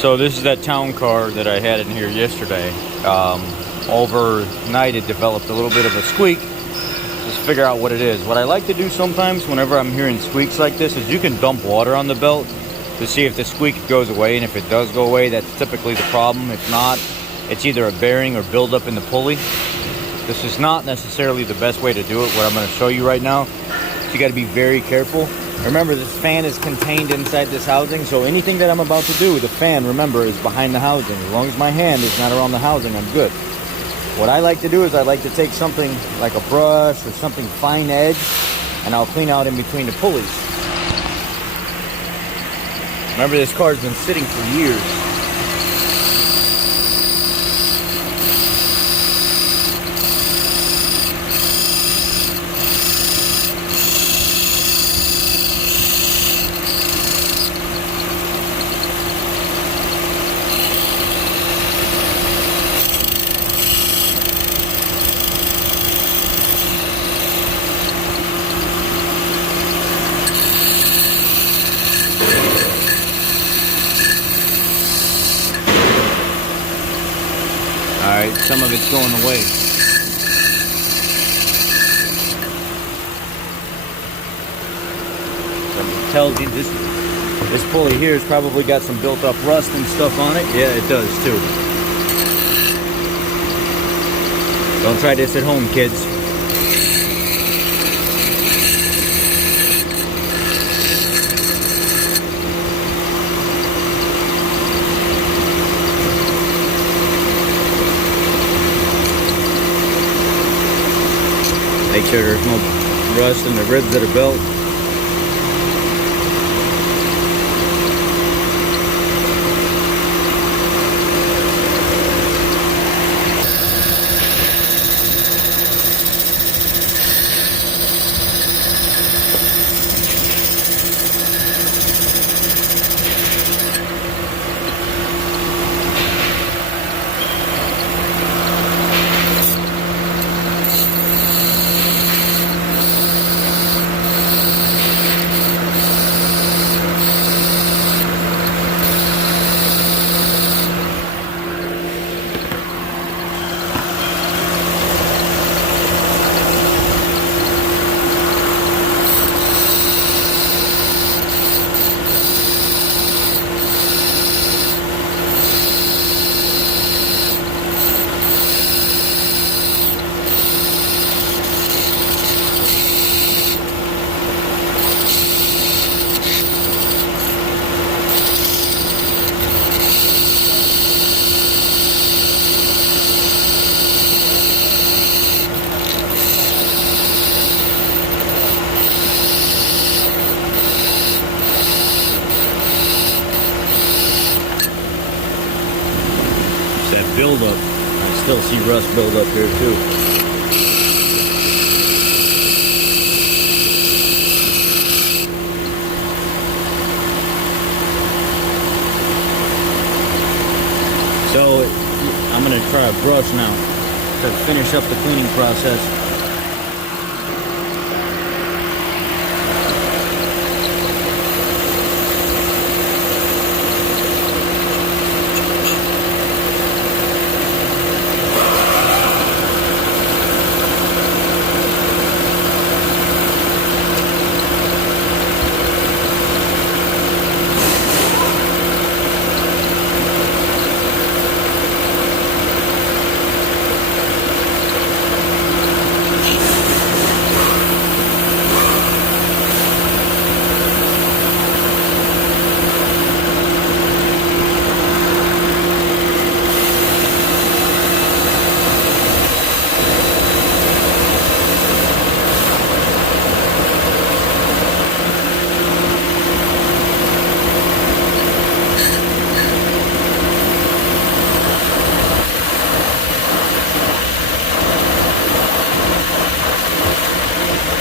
So this is that town car that I had in here yesterday. Overnight it developed a little bit of a squeak. Just figure out what it is. What I like to do sometimes whenever I'm hearing squeaks like this is you can dump water on the belt to see if the squeak goes away, and if it does go away, that's typically the problem. If not, it's either a bearing or buildup in the pulley. This is not necessarily the best way to do it, what I'm going to show you right now. So you got to be very careful. Remember, this fan is contained inside this housing, so anything that I'm about to do, the fan, remember, is behind the housing. As long as my hand is not around the housing, I'm good. What I like to do is I like to take something like a brush or something fine edge, and I'll clean out in between the pulleys. Remember, this car's been sitting for years. Alright, some of it's going away. Something tells you this pulley here has probably got some built up rust and stuff on it. Yeah, it does too. Don't try this at home, kids. Make sure there's no rust in the ribs of the belt. That buildup, I still see rust buildup here too. So I'm going to try a brush now to finish up the cleaning process.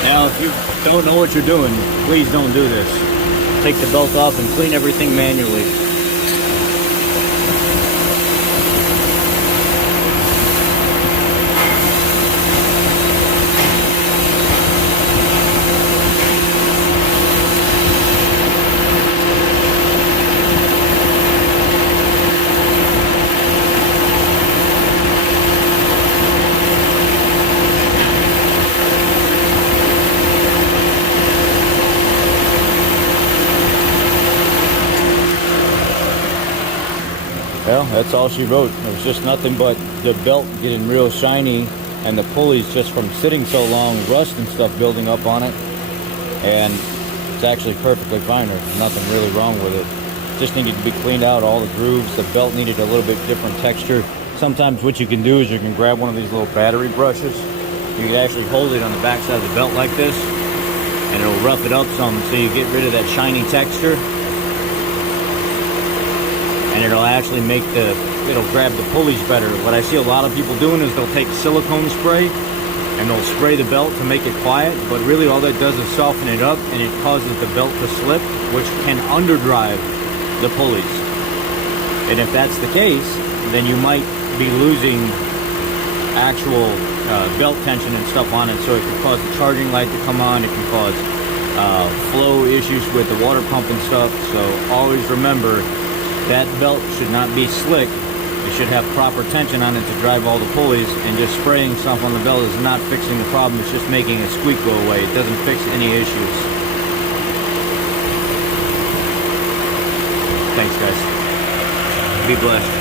Now, if you don't know what you're doing, please don't do this. Take the belt off and clean everything manually. Well, that's all she wrote. It was just nothing but the belt getting real shiny and the pulleys just from sitting so long, rust and stuff building up on it. And it's actually perfectly fine. There's nothing really wrong with it. Just needed to be cleaned out, all the grooves. The belt needed a little bit different texture. Sometimes what you can do is you can grab one of these little battery brushes. You can actually hold it on the back side of the belt like this, and it'll rough it up some so you get rid of that shiny texture. And it'll actually make it'll grab the pulleys better. What I see a lot of people doing is they'll take silicone spray and they'll spray the belt to make it quiet, but really all that does is soften it up, and it causes the belt to slip, which can underdrive the pulleys. And if that's the case, then you might be losing actual belt tension and stuff on it, so it can cause the charging light to come on. It can cause flow issues with the water pump and stuff. So always remember, that belt should not be slick. You should have proper tension on it to drive all the pulleys, and just spraying stuff on the belt is not fixing the problem. It's just making a squeak go away. It doesn't fix any issues. Thanks, guys. Be blessed.